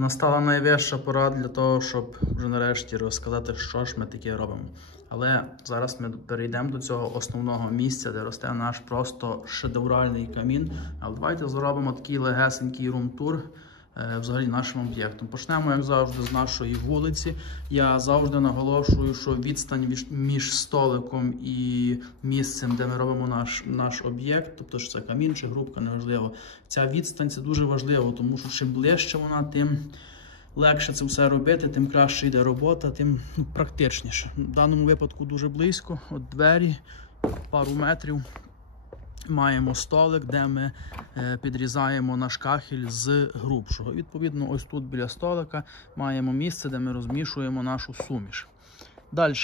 Настала найвища пора для того, щоб вже нарешті розказати, що ж ми таке робимо. Але зараз ми перейдемо до цього основного місця, де росте наш просто шедевральний камін. Але давайте зробимо такий легесенький рум-тур взагалі нашим об'єктом. Почнемо, як завжди, з нашої вулиці. Я завжди наголошую, що відстань між столиком і місцем, де ми робимо наш об'єкт, тобто що це камін чи грубка, неважливо. Ця відстань – це дуже важливо, тому що чим ближче вона, тим легше це все робити, тим краще йде робота, тим практичніше. В даному випадку дуже близько, от двері, пару метрів. Маємо столик, де ми підрізаємо наш кахель з грубшого. Відповідно, ось тут біля столика маємо місце, де ми розмішуємо нашу суміш. Далі,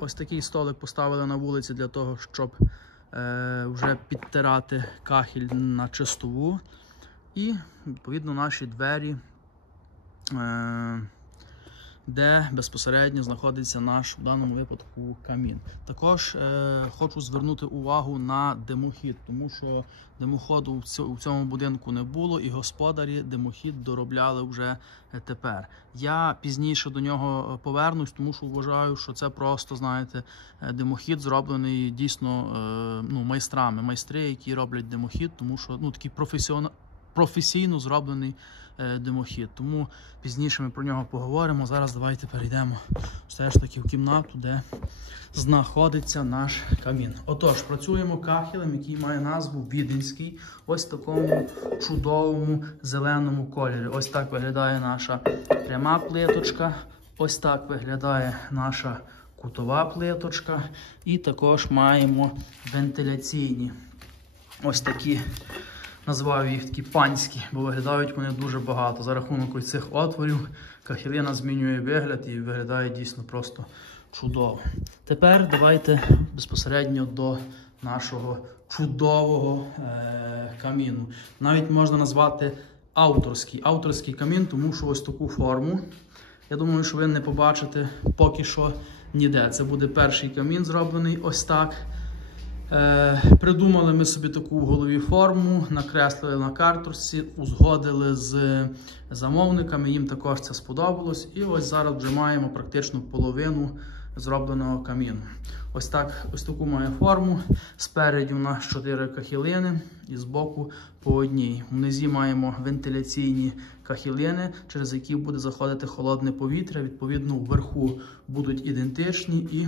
ось такий столик поставили на вулиці для того, щоб вже підтирати кахель на чистову. І, відповідно, наші двері, де безпосередньо знаходиться наш, в даному випадку, камін. Також хочу звернути увагу на димохід, тому що димоходу в цьому будинку не було, і господарі димохід доробляли вже тепер. Я пізніше до нього повернусь, тому що вважаю, що це просто, знаєте, димохід зроблений дійсно майстрами. Майстри, які роблять димохід, тому що такий професійно зроблений димохід. Тому пізніше ми про нього поговоримо. Зараз давайте перейдемо все ж таки в кімнату, де знаходиться наш камін. Отож, працюємо кахелем, який має назву Віденський. Ось в такому чудовому зеленому кольорі. Ось так виглядає наша пряма плиточка. Ось так виглядає наша кутова плиточка. І також маємо вентиляційні. Ось такі, назвав їх такі панські, бо виглядають вони дуже багато. За рахунок ось цих отворів кахелина змінює вигляд і виглядає дійсно просто чудово. Тепер давайте безпосередньо до нашого чудового каміну. Навіть можна назвати авторський камін, тому що ось таку форму, я думаю, що ви не побачите поки що ніде. Це буде перший камін зроблений ось так. Придумали ми собі таку в голові форму, накреслили на карточці, узгодили з замовниками, їм також це сподобалось. І ось зараз вже маємо практично половину зробленого каміну. Ось таку має форму. Спереді у нас 4 кахелини і збоку по одній. Внизі маємо вентиляційні кахелини, через які буде заходити холодне повітря. Відповідно, вверху будуть ідентичні і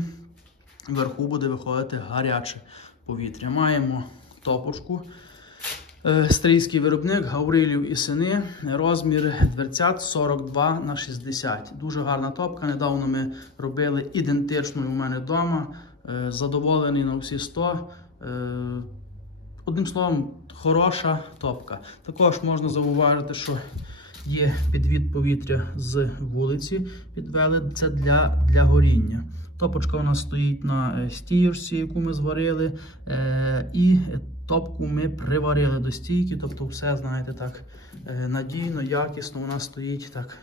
вверху буде виходити гаряче повітря. Маємо топочку. Стрийський виробник, Гаврилів і сини. Розмір дверцят 42 на 60. Дуже гарна топка. Недавно ми робили ідентичну у мене вдома. Задоволений на всі 100. Одним словом, хороша топка. Також можна зауважити, що є підвід повітря з вулиці. Підвели. Це для горіння. Топочка у нас стоїть на стієчці, яку ми зварили, і топку ми приварили до стійки, тобто все, знаєте, так надійно, якісно, вона стоїть так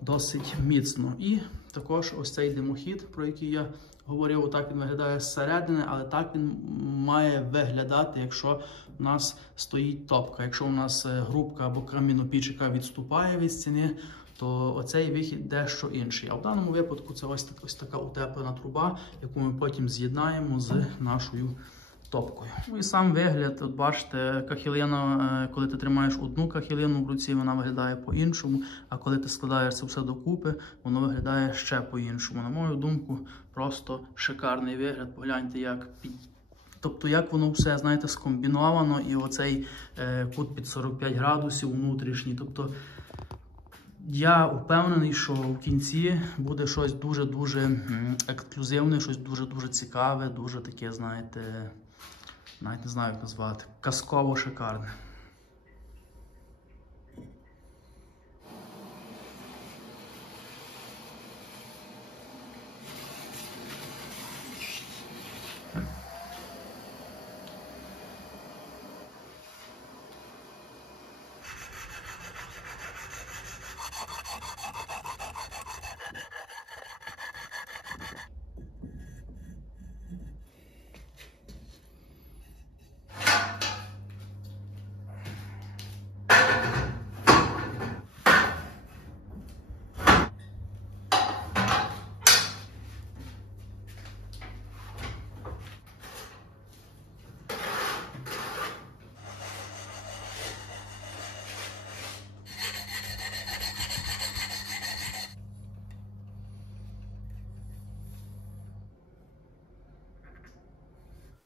досить міцно. І також ось цей димохід, про який я говорив, так він виглядає зсередини, але так він має виглядати, якщо у нас стоїть топка. Якщо у нас грубка або камінопіч, яка відступає від стіни, то оцей вихід дещо інший. А в даному випадку це ось така утеплена труба, яку ми потім з'єднаємо з нашою топкою. Ну і сам вигляд, от бачите, кахелина, коли ти тримаєш одну кахелину в руці, вона виглядає по-іншому, а коли ти складаєш це все докупи, воно виглядає ще по-іншому. На мою думку, просто шикарний вигляд. Погляньте, як воно все, знаєте, скомбіновано, і оцей кут під 45 градусів внутрішній. Тобто я впевнений, що в кінці буде щось дуже-дуже ексклюзивне, щось дуже-дуже цікаве, дуже таке, знаєте, навіть не знаю, як назвати, казково шикарне.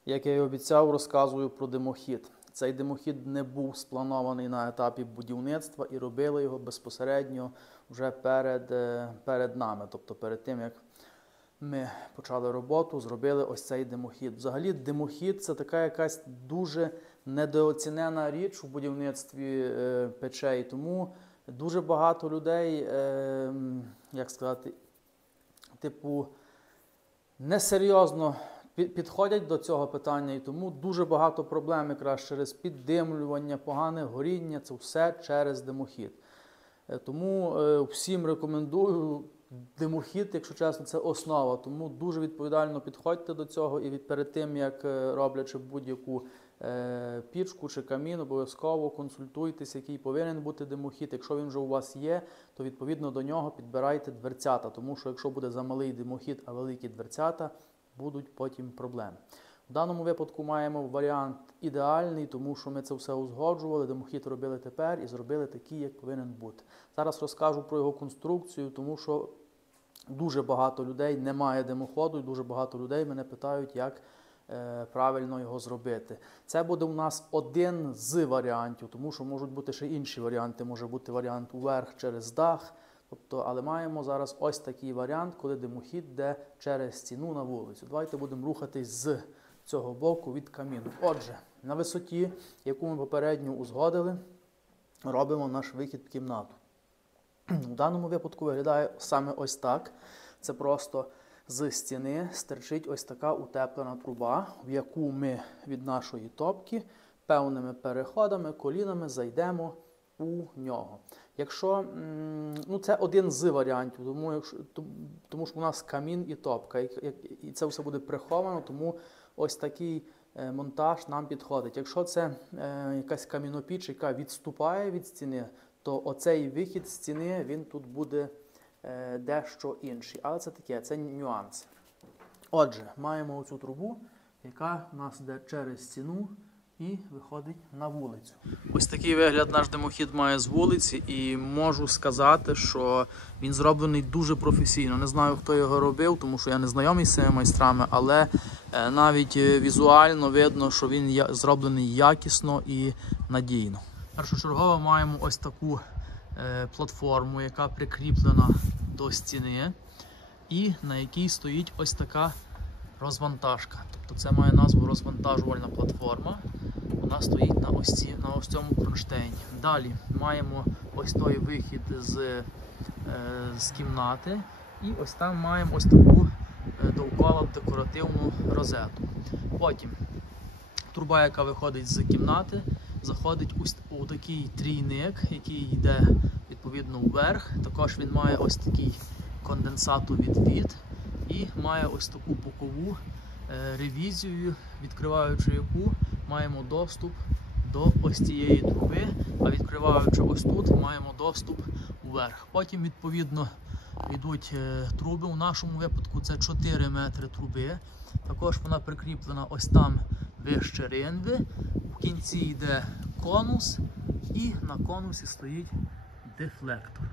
Як я і обіцяв, розказую про димохід. Цей димохід не був спланований на етапі будівництва і робили його безпосередньо вже перед нами. Тобто перед тим, як ми почали роботу, зробили ось цей димохід. Взагалі димохід – це така якась дуже недооцінена річ у будівництві печей. Тому дуже багато людей, як сказати, типу, несерйозно підходять до цього питання, і тому дуже багато проблем якраз через піддимлювання, погане горіння, це все через димохід. Тому всім рекомендую димохід, якщо чесно, це основа, тому дуже відповідально підходьте до цього і перед тим, як роблячи будь-яку пічку чи камін, обов'язково консультуйтесь, який повинен бути димохід. Якщо він вже у вас є, то відповідно до нього підбирайте дверцята, тому що якщо буде замалий димохід, а великі дверцята, будуть потім проблеми. В даному випадку маємо варіант ідеальний, тому що ми це все узгоджували, димохід робили тепер і зробили такий, як повинен бути. Зараз розкажу про його конструкцію, тому що дуже багато людей не має димоходу, і дуже багато людей мене питають, як правильно його зробити. Це буде у нас один з варіантів, тому що можуть бути ще інші варіанти. Може бути варіант уверх через дах, але маємо зараз ось такий варіант, коли димохід йде через стіну на вулицю. Давайте будемо рухатись з цього боку від каміну. Отже, на висоті, яку ми попередньо узгодили, робимо наш вихід в кімнату. У даному випадку виглядає саме ось так. Це просто з стіни стирчить ось така утеплена труба, в яку ми від нашої топки певними переходами, колінами зайдемо у нього. Якщо, це один з варіантів, тому що у нас камін і топка, і це все буде приховано, тому ось такий монтаж нам підходить. Якщо це якась камінопіч, яка відступає від стіни, то оцей вихід з стіни, він тут буде дещо інший. Але це таке, це нюанси. Отже, маємо оцю трубу, яка у нас йде через стіну і виходить на вулицю. Ось такий вигляд наш димохід має з вулиці, і можу сказати, що він зроблений дуже професійно. Не знаю, хто його робив, тому що я не знайомий з цими майстрами, але навіть візуально видно, що він зроблений якісно і надійно. Першочергово маємо ось таку платформу, яка прикріплена до стіни, і на якій стоїть ось така розвантажка. Тобто це має назву розвантажувальна платформа. Вона стоїть на ось цьому кронштейні. Далі маємо ось той вихід з кімнати, і ось там маємо ось таку довкола декоративну розету. Потім труба, яка виходить з кімнати, заходить у такий трійник, який йде відповідно вверх. Також він має ось такий конденсатовідвід і має ось таку бокову ревізію, відкриваючи яку маємо доступ до ось цієї труби, а відкриваючи ось тут маємо доступ вверх. Потім відповідно йдуть труби, у нашому випадку це 4 метри труби. Також вона прикріплена ось там вище ринви, в кінці йде конус і на конусі стоїть дефлектор.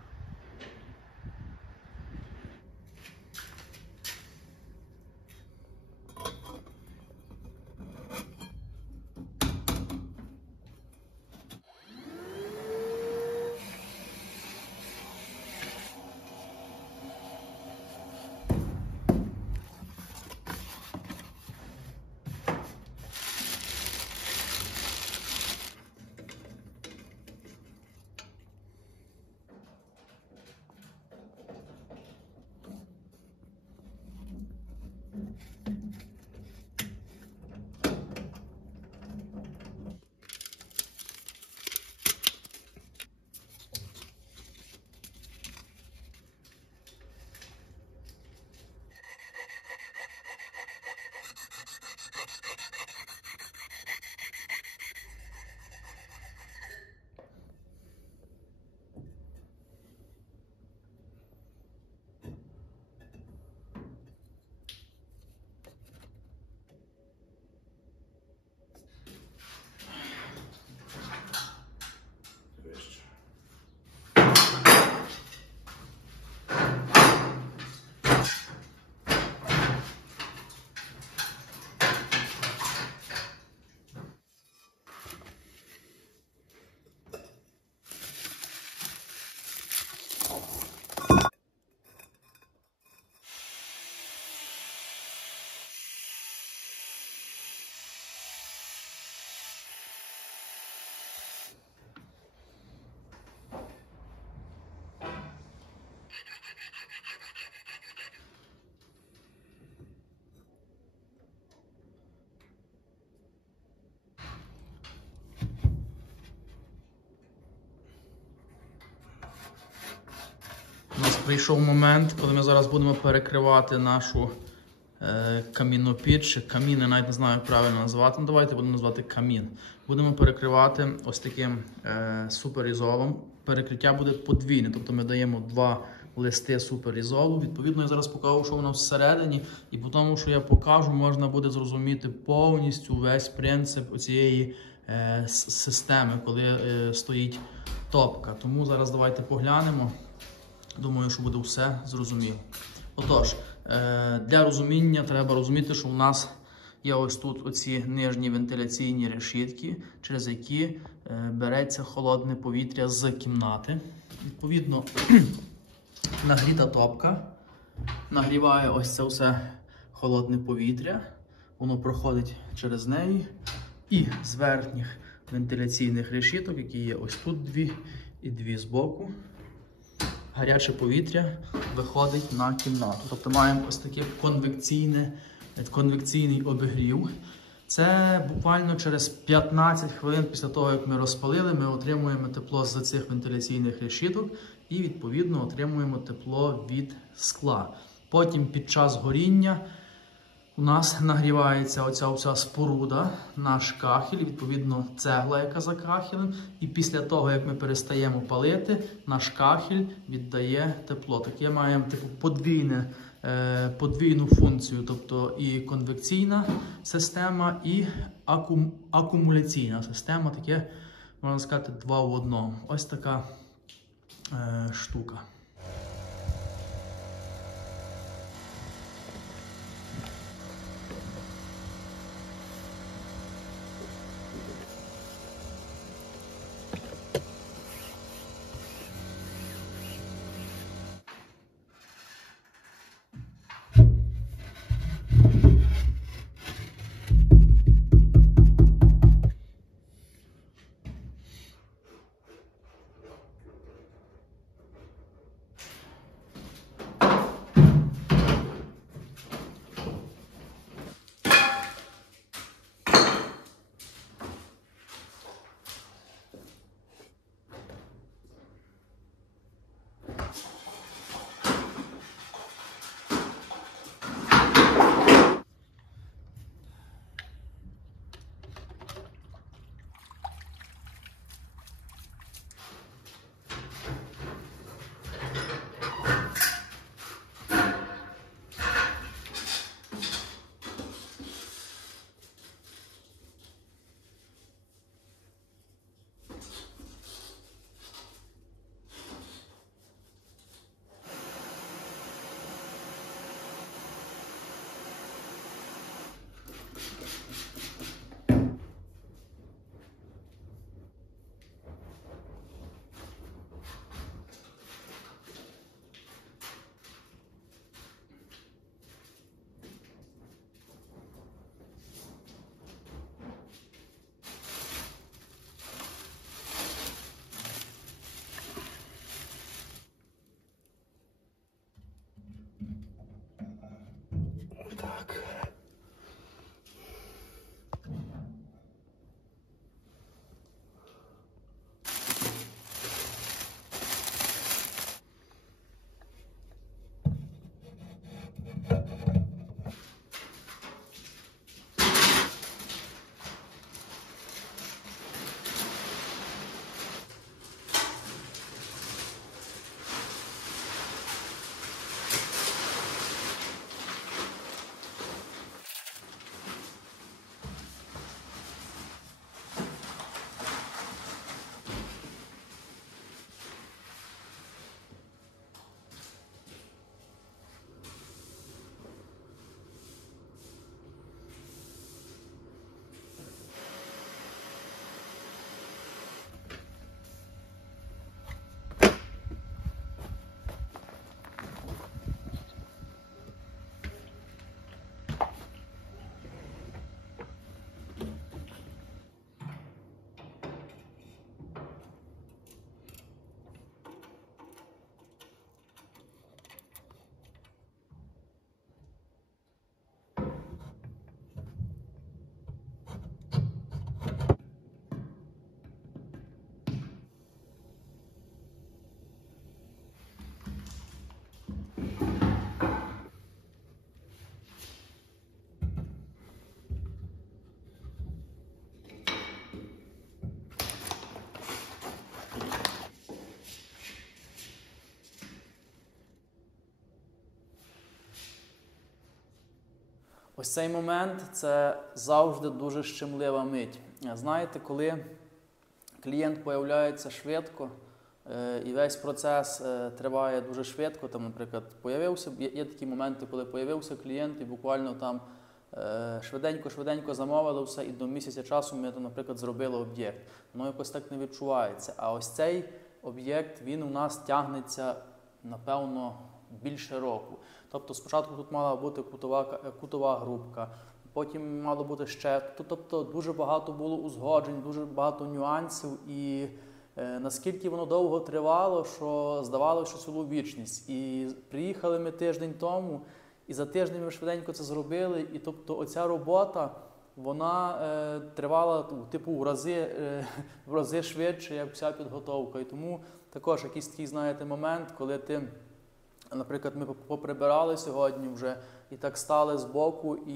прийшов момент, коли ми зараз будемо перекривати нашу камінну піч. Камін, я навіть не знаю, як правильно назвати. Ну, давайте будемо назвати камін. Будемо перекривати ось таким суперізолом. Перекриття буде подвійне, тобто ми даємо 2 листи суперізолу. Відповідно, я зараз покажу, що воно всередині, і по тому, що я покажу, можна буде зрозуміти повністю весь принцип цієї системи, коли стоїть топка. Тому зараз давайте поглянемо. Думаю, що буде все зрозуміло. Отож, для розуміння треба розуміти, що у нас є ось тут оці нижні вентиляційні решітки, через які береться холодне повітря з кімнати. Відповідно, нагріта топка нагріває ось це все холодне повітря. Воно проходить через неї. І з верхніх вентиляційних решіток, які є ось тут 2 і 2 збоку, гаряче повітря виходить на кімнату. Тобто маємо ось такий конвекційний обігрів. Це буквально через 15 хвилин після того, як ми розпалили, ми отримуємо тепло з цих вентиляційних решіток і, відповідно, отримуємо тепло від скла. Потім під час горіння у нас нагрівається оця вся споруда, наш кахель, відповідно цегла, яка за кахелем. І після того, як ми перестаємо палити, наш кахель віддає тепло. Таке маємо типу подвійну функцію, тобто і конвекційна система, і акумуляційна система. Таке, можна сказати, 2 в 1. Ось така штука. Ось цей момент – це завжди дуже щемлива мить. Знаєте, коли клієнт появляється швидко, і весь процес триває дуже швидко, там, наприклад, є такі моменти, коли появився клієнт і буквально там швиденько замовили все, і до місяця часу ми, наприклад, зробили об'єкт. Воно якось так не відчувається. А ось цей об'єкт, він у нас тягнеться, напевно, більше року. Тобто спочатку тут мала бути кутова грубка, потім мало бути ще. Тобто дуже багато було узгоджень, дуже багато нюансів. І наскільки воно довго тривало, що здавалося, що цілу вічність. І приїхали ми тиждень тому, і за тиждень ми швиденько це зробили. І тобто оця робота, вона тривала типу в рази швидше, як вся підготовка. І тому також якийсь такий, знаєте, момент, коли ти, наприклад, ми поприбирали сьогодні вже і так стали збоку, і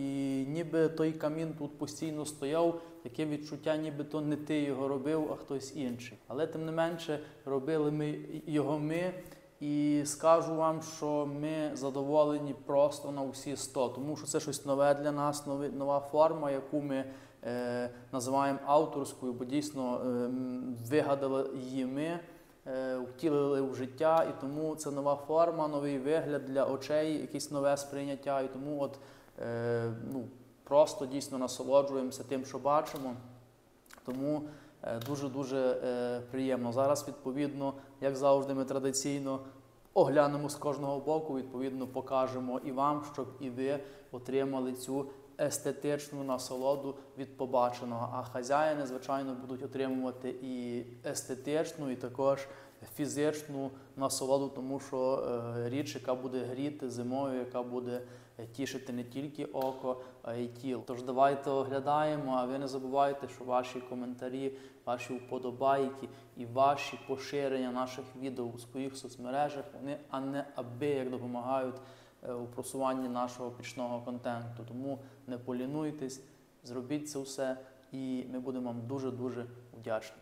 ніби той камін тут постійно стояв, таке відчуття, ніби то не ти його робив, а хтось інший. Але тим не менше робили ми його і скажу вам, що ми задоволені просто на усі 100, тому що це щось нове для нас, нова форма, яку ми називаємо авторською, бо дійсно вигадали її ми, втілили в життя, і тому це нова форма, новий вигляд для очей, якесь нове сприйняття, і тому просто дійсно насолоджуємося тим, що бачимо. Тому дуже-дуже приємно. Зараз, відповідно, як завжди, ми традиційно оглянемо з кожного боку, відповідно, покажемо і вам, щоб і ви отримали цю естетичну насолоду від побаченого. А хазяїни, звичайно, будуть отримувати і естетичну, і також фізичну насолоду, тому що річ, яка буде гріти зимою, яка буде тішити не тільки око, а й тіло. Тож давайте оглядаємо, а ви не забувайте, що ваші коментарі, ваші вподобайки і ваші поширення наших відео у своїх соцмережах, вони неабияк допомагають у просуванні нашого пічного контенту. Тому не полінуйтесь, зробіть це все, і ми будемо вам дуже-дуже вдячні.